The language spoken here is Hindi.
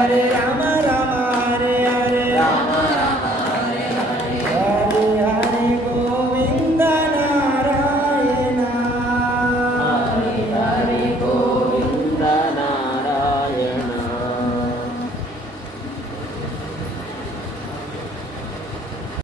Hare